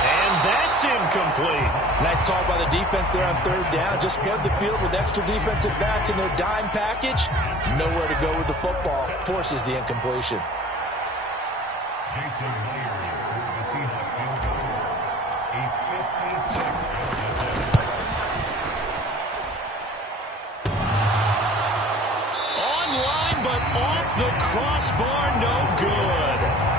And that's incomplete. Nice call by the defense there on 3rd down. Just flood the field with extra defensive backs in their dime package. Nowhere to go with the football. Forces the incompletion. Off the crossbar, no good.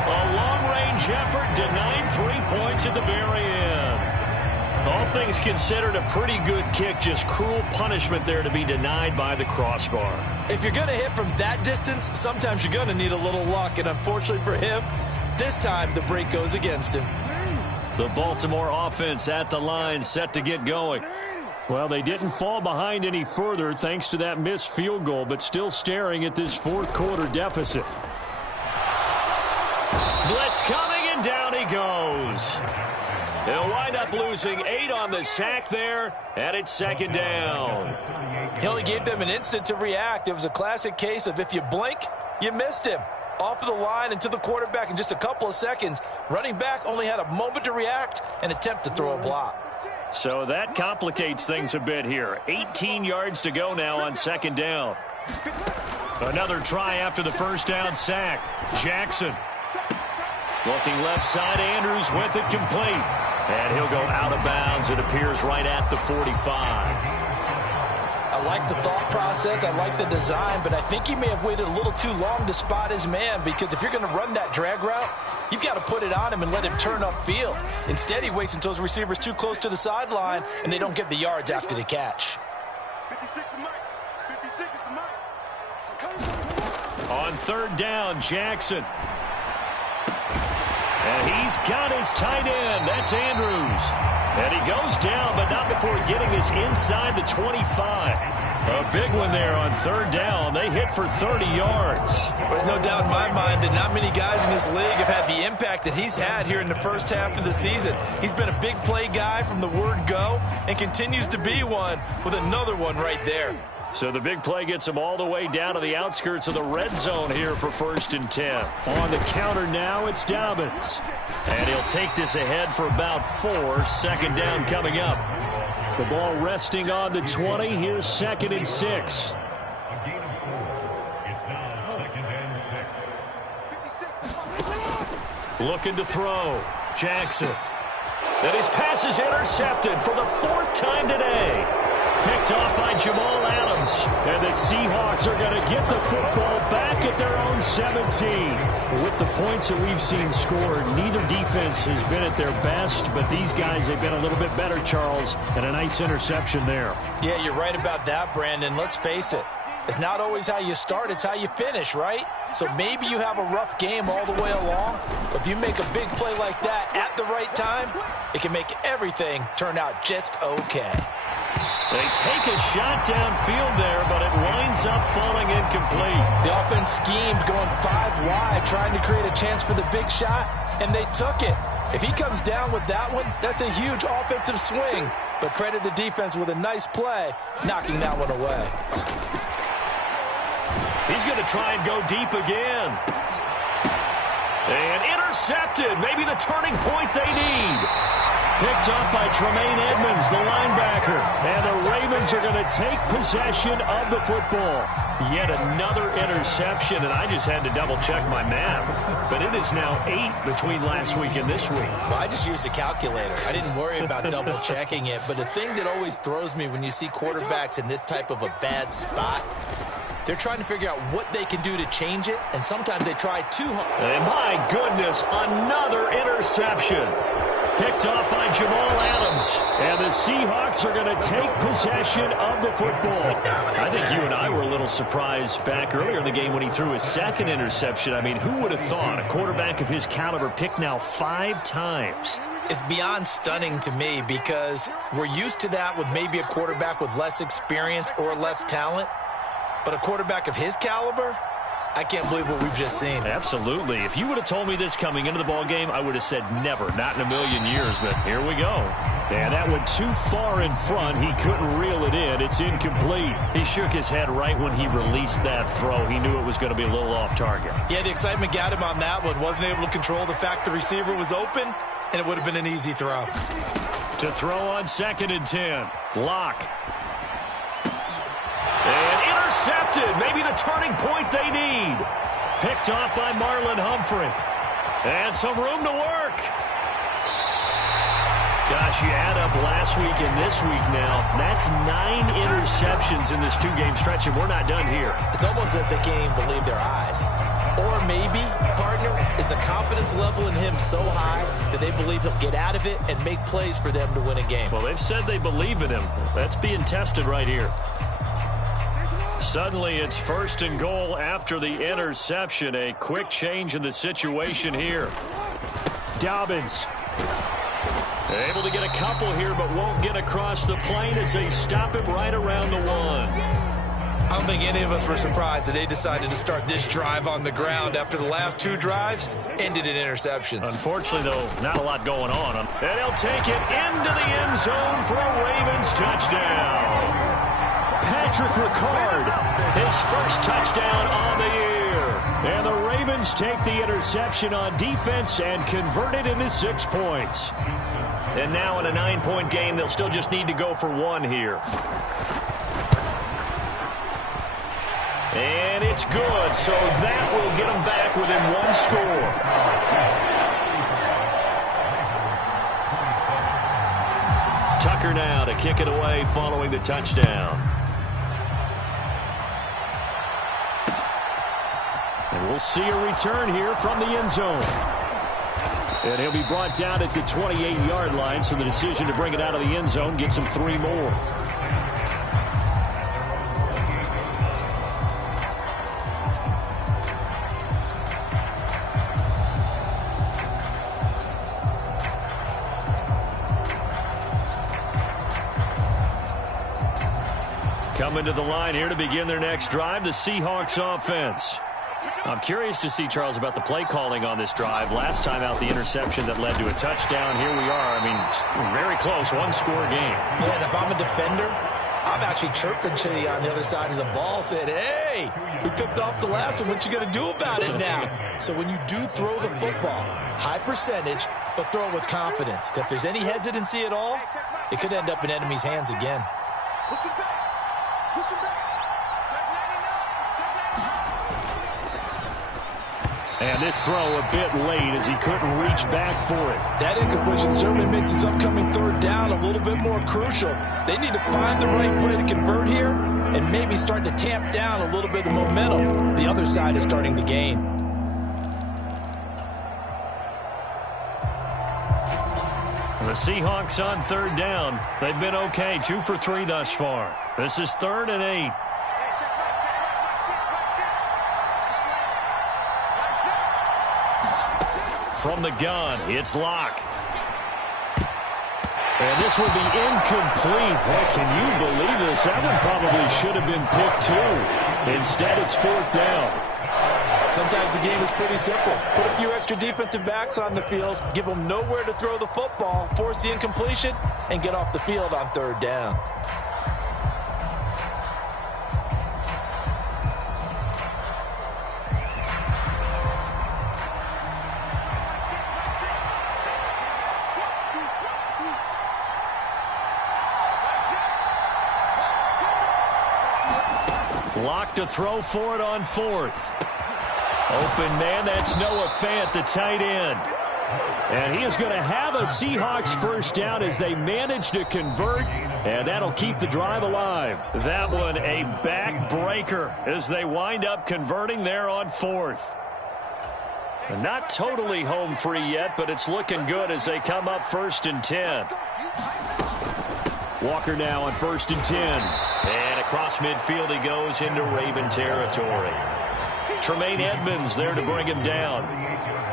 A long-range effort denied 3 points at the very end. All things considered, a pretty good kick, just cruel punishment there to be denied by the crossbar. If you're going to hit from that distance, sometimes you're going to need a little luck, and unfortunately for him, this time the break goes against him. The Baltimore offense at the line, set to get going. Well, they didn't fall behind any further thanks to that missed field goal, but still staring at this 4th quarter deficit. Blitz coming, and down he goes. They'll wind up losing 8 on the sack there, and it's 2nd down. He only gave them an instant to react. It was a classic case of if you blink, you missed him. Off of the line and to the quarterback in just a couple of seconds. Running back only had a moment to react and attempt to throw a block. So that complicates things a bit here. 18 yards to go now on 2nd down. Another try after the 1st down sack. Jackson. Looking left side, Andrews with it complete. And he'll go out of bounds, it appears, right at the 45. I like the thought process. I like the design, but I think he may have waited a little too long to spot his man, because if you're going to run that drag route, you've got to put it on him and let him turn upfield. Instead, he waits until his receiver's too close to the sideline, and they don't get the yards after the catch. 56 is Mike. 56 is the Mike. On 3rd down, Jackson. And he's got his tight end. That's Andrews. And he goes down, but not before getting this inside the 25. A big one there on 3rd down. They hit for 30 yards. There's no doubt in my mind that not many guys in this league have had the impact that he's had here in the 1st half of the season. He's been a big play guy from the word go and continues to be one with another one right there. So the big play gets him all the way down to the outskirts of the red zone here for 1st and 10. On the counter now, it's Dobbins. And he'll take this ahead for about 4. 2nd down coming up. The ball resting on the 20. Here's 2nd and 6. Looking to throw. Jackson. And his pass is intercepted for the 4th time today. Picked off by Jamal Adams. And the Seahawks are going to get the football back at their own 17. With the points that we've seen scored, neither defense has been at their best, but these guys have been a little bit better, Charles, and a nice interception there. Yeah, you're right about that, Brandon. Let's face it. It's not always how you start, it's how you finish, right? So maybe you have a rough game all the way along, but if you make a big play like that at the right time, it can make everything turn out just okay. They take a shot downfield there, but it winds up falling incomplete. The offense schemed going 5 wide, trying to create a chance for the big shot, and they took it. If he comes down with that one, that's a huge offensive swing. But credit the defense with a nice play, knocking that one away. He's going to try and go deep again. And intercepted. Maybe the turning point they need. Picked up by Tremaine Edmonds, the linebacker. And the Ravens are going to take possession of the football. Yet another interception, and I just had to double-check my math. But it is now 8 between last week and this week. Well, I just used a calculator. I didn't worry about double-checking it. But the thing that always throws me when you see quarterbacks in this type of a bad spot, they're trying to figure out what they can do to change it, and sometimes they try too hard. And my goodness, another interception. Picked off by Jamal Adams. And the Seahawks are going to take possession of the football. I think you and I were a little surprised back earlier in the game when he threw his second interception. I mean, who would have thought a quarterback of his caliber picked now 5 times? It's beyond stunning to me because we're used to that with maybe a quarterback with less experience or less talent. But a quarterback of his caliber, I can't believe what we've just seen. Absolutely. If you would have told me this coming into the ball game, I would have said never, not in a million years. But here we go. And that went too far in front. He couldn't reel it in. It's incomplete. He shook his head right when he released that throw. He knew it was going to be a little off target. Yeah, the excitement got him on that one. Wasn't able to control the fact the receiver was open, and it would have been an easy throw. To throw on 2nd and 10. Lock. And intercepted. Maybe the turning point they need. Picked off by Marlon Humphrey. And some room to work. Gosh, you add up last week and this week now. That's 9 interceptions in this 2-game stretch, and we're not done here. It's almost as if they can't even believe their eyes. Or maybe, partner, is the confidence level in him so high that they believe he'll get out of it and make plays for them to win a game. Well, they've said they believe in him. That's being tested right here. Suddenly, it's 1st and goal after the interception. A quick change in the situation here. Dobbins able to get a couple here, but won't get across the plane as they stop him right around the 1. I don't think any of us were surprised that they decided to start this drive on the ground after the last 2 drives ended in interceptions. Unfortunately, though, not a lot going on. And he'll take it into the end zone for a Ravens touchdown. Patrick Ricard, his first touchdown on the year. And the Ravens take the interception on defense and convert it into 6 points. And now in a 9-point game, they'll still just need to go for 1 here. And it's good, so that will get them back within 1 score. Tucker now to kick it away following the touchdown. And we'll see a return here from the end zone. And he'll be brought down at the 28-yard line, so the decision to bring it out of the end zone gets him 3 more. Coming to the line here to begin their next drive, the Seahawks offense. I'm curious to see, Charles, about the play calling on this drive. Last time out, the interception that led to a touchdown. Here we are. I mean, very close, 1-score game. Yeah, and if I'm a defender, I'm actually chirping to you on the other side of the ball, saying, hey, we picked off the last one. What you going to do about it now? So when you do throw the football, high percentage, but throw it with confidence. If there's any hesitancy at all, it could end up in enemy's hands again. Push him back. Push him back. And this throw a bit late as he couldn't reach back for it. That incompletion certainly makes his upcoming 3rd down a little bit more crucial. They need to find the right play to convert here and maybe start to tamp down a little bit of momentum the other side is starting to gain. The Seahawks on 3rd down. They've been okay, 2 for 3 thus far. This is 3rd and 8. From the gun, it's Locke. And this will be incomplete. Boy, can you believe this? That one probably should have been picked too. Instead, it's 4th down. Sometimes the game is pretty simple. Put a few extra defensive backs on the field, give them nowhere to throw the football, force the incompletion, and get off the field on 3rd down. Lock to throw for it on fourth. Open man, that's Noah Fant, the tight end. And he is going to have a Seahawks first down as they manage to convert, and that'll keep the drive alive. That one a backbreaker as they wind up converting there on fourth. Not totally home free yet, but it's looking good as they come up 1st and 10. Walker now on 1st and 10. And across midfield he goes into Raven territory. Tremaine Edmonds there to bring him down.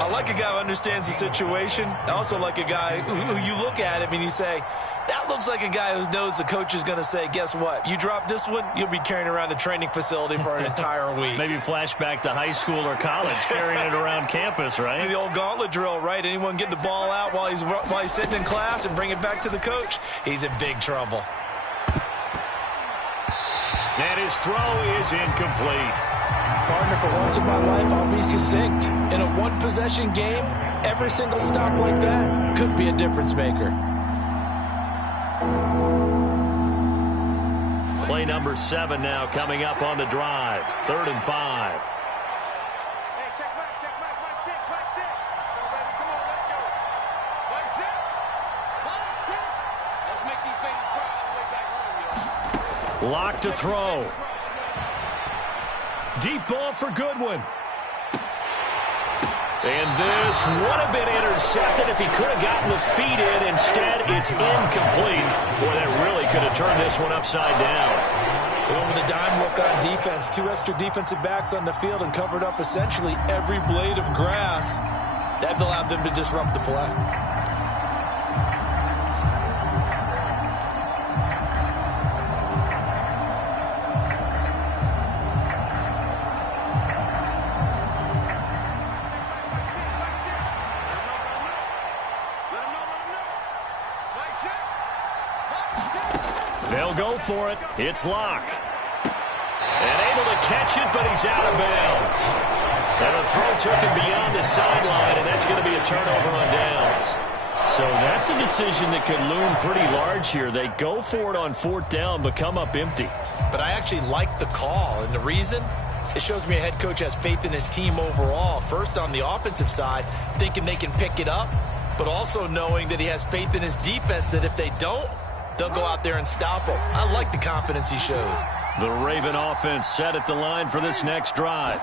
I like a guy who understands the situation. I also like a guy who you look at him and you say, that looks like a guy who knows the coach is going to say, guess what? You drop this one, you'll be carrying around a training facility for an entire week. Maybe flashback to high school or college, carrying it around campus, right? The old gauntlet drill, right? Anyone get the ball out while he's sitting in class and bring it back to the coach? He's in big trouble. And his throw is incomplete. Partner, for once in my life, I'll be succinct. In a one-possession game, every single stop like that could be a difference maker. Play number 7 now coming up on the drive. 3rd and 5. Hey, check back, Mike 6. Come on, baby, come on, let's go. Mike 6. Let's make these babies cry all the way back home, y'all. Lock to throw. Deep ball for Goodwin. And this would have been intercepted if he could have gotten the feet in. Instead, it's incomplete. Boy, that really could have turned this one upside down. They went with a dime look on defense. 2 extra defensive backs on the field and covered up essentially every blade of grass. That allowed them to disrupt the play. They'll go for it. It's Locke. And able to catch it, but he's out of bounds. And the throw took him beyond the sideline, and that's going to be a turnover on downs. So that's a decision that could loom pretty large here. They go for it on 4th down, but come up empty. But I actually like the call, and the reason? It shows me a head coach has faith in his team overall. First, on the offensive side, thinking they can pick it up, but also knowing that he has faith in his defense that if they don't, they'll go out there and stop him. I like the confidence he showed. The Raven offense set at the line for this next drive.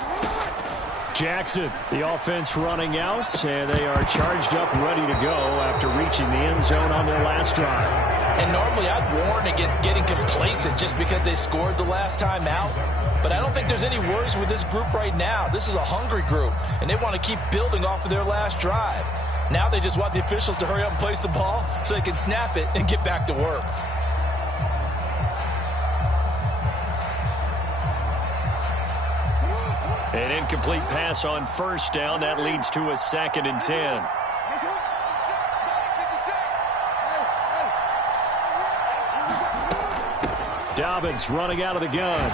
Jackson, the offense running out, and they are charged up ready to go after reaching the end zone on their last drive. And normally I'd warn against getting complacent just because they scored the last time out. But I don't think there's any worries with this group right now. This is a hungry group, and they want to keep building off of their last drive. Now they just want the officials to hurry up and place the ball so they can snap it and get back to work. An incomplete pass on 1st down. That leads to a 2nd and 10. Dobbins running out of the gun.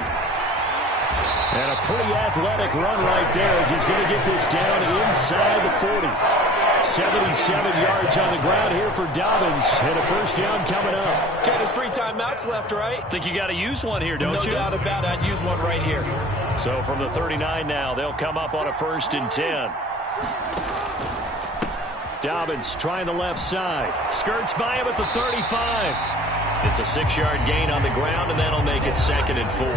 And a pretty athletic run right there as he's going to get this down inside the 40. 77 yards on the ground here for Dobbins, and a 1st down coming up. Okay, there's 3 timeouts left, right? Think you got to use one here, don't you? No doubt about it. I'd use one right here. So from the 39 now, they'll come up on a 1st and 10. Dobbins trying the left side. Skirts by him at the 35. It's a 6-yard gain on the ground, and that'll make it 2nd and 4.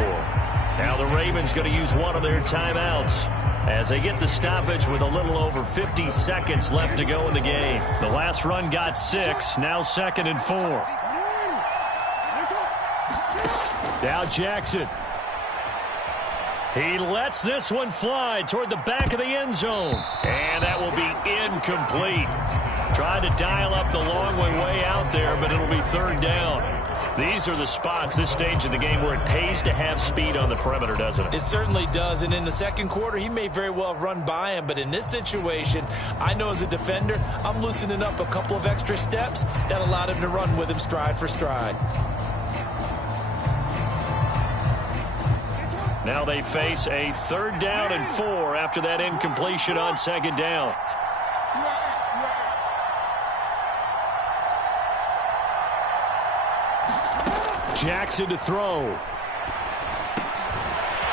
Now the Ravens going to use one of their timeouts as they get the stoppage with a little over 50 seconds left to go in the game. The last run got 6, now 2nd and 4. Now Jackson. He lets this one fly toward the back of the end zone. And that will be incomplete. Tried to dial up the long way out there, but it'll be 3rd down. These are the spots, this stage of the game, where it pays to have speed on the perimeter, doesn't it? It certainly does, and in the 2nd quarter, he may very well have run by him, but in this situation, I know as a defender, I'm loosening up a couple of extra steps that allowed him to run with him stride for stride. Now they face a 3rd down and 4 after that incompletion on 2nd down. Jackson to throw.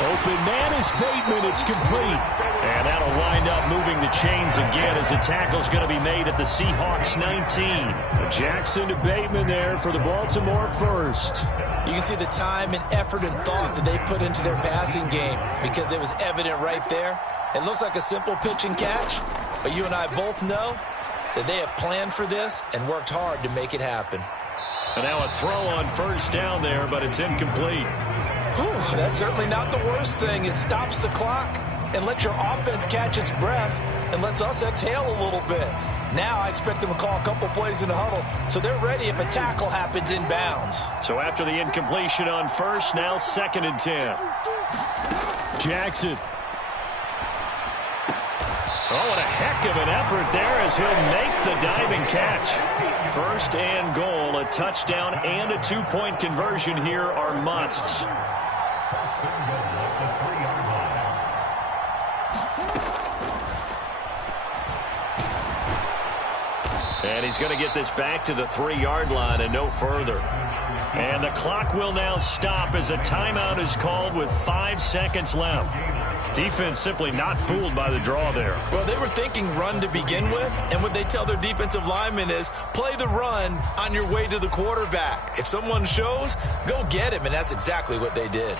Open man is Bateman. It's complete. And that'll wind up moving the chains again as a tackle's going to be made at the Seahawks 19. Jackson to Bateman there for the Baltimore first. You can see the time and effort and thought that they put into their passing game because it was evident right there. It looks like a simple pitch and catch, but you and I both know that they have planned for this and worked hard to make it happen. And now a throw on first down there, but it's incomplete. Whew, that's certainly not the worst thing. It stops the clock and lets your offense catch its breath and lets us exhale a little bit. Now I expect them to call a couple plays in the huddle, so they're ready if a tackle happens inbounds. So after the incompletion on first, now 2nd and 10. Jackson. Oh, what a heck of an effort there as he'll make the diving catch. 1st and goal, a touchdown and a 2-point conversion here are musts. And he's going to get this back to the 3-yard line and no further. And the clock will now stop as a timeout is called with 5 seconds left. Defense simply not fooled by the draw there. Well, they were thinking run to begin with, and what they tell their defensive linemen is play the run on your way to the quarterback. If someone shows, go get him, and that's exactly what they did.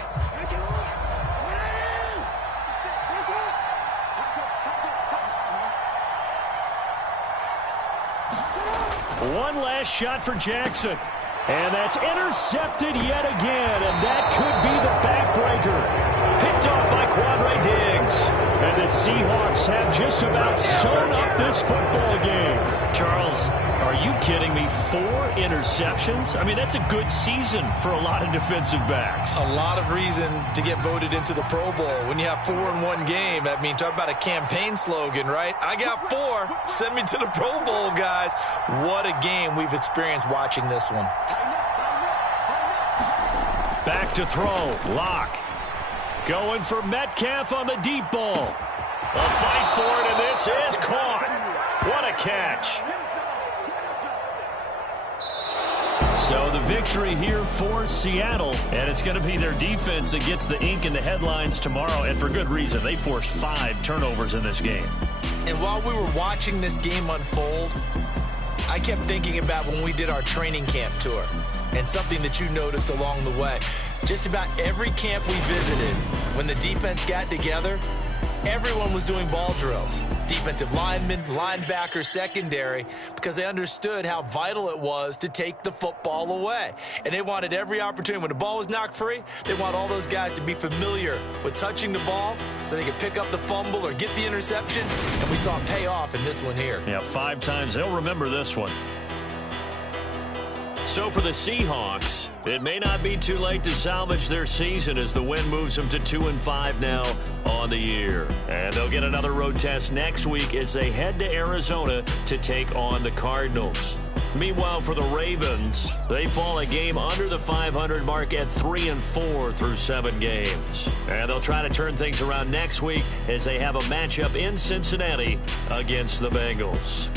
One last shot for Jackson. And that's intercepted yet again, and that could be the backbreaker. Picked off by Quadre Diggs. And the Seahawks have just about sewn up this football game. Charles, are you kidding me? 4 interceptions? I mean, that's a good season for a lot of defensive backs. A lot of reason to get voted into the Pro Bowl. When you have 4 in one game, I mean, talk about a campaign slogan, right? I got 4. Send me to the Pro Bowl, guys. What a game we've experienced watching this one. Back to throw. Lock. Going for Metcalf on the deep ball. A fight for it, and this is caught. What a catch. So the victory here for Seattle, and it's going to be their defense that gets the ink in the headlines tomorrow, and for good reason. They forced 5 turnovers in this game. And while we were watching this game unfold, I kept thinking about when we did our training camp tour and something that you noticed along the way. Just about every camp we visited, when the defense got together, everyone was doing ball drills. Defensive linemen, linebackers, secondary, because they understood how vital it was to take the football away. And they wanted every opportunity. When the ball was knocked free, they want all those guys to be familiar with touching the ball so they could pick up the fumble or get the interception. And we saw it pay off in this one here. Yeah, 5 times. They'll remember this one. So for the Seahawks, it may not be too late to salvage their season as the win moves them to 2-5 now on the year. And they'll get another road test next week as they head to Arizona to take on the Cardinals. Meanwhile, for the Ravens, they fall a game under the 500 mark at 3-4 through 7 games. And they'll try to turn things around next week as they have a matchup in Cincinnati against the Bengals.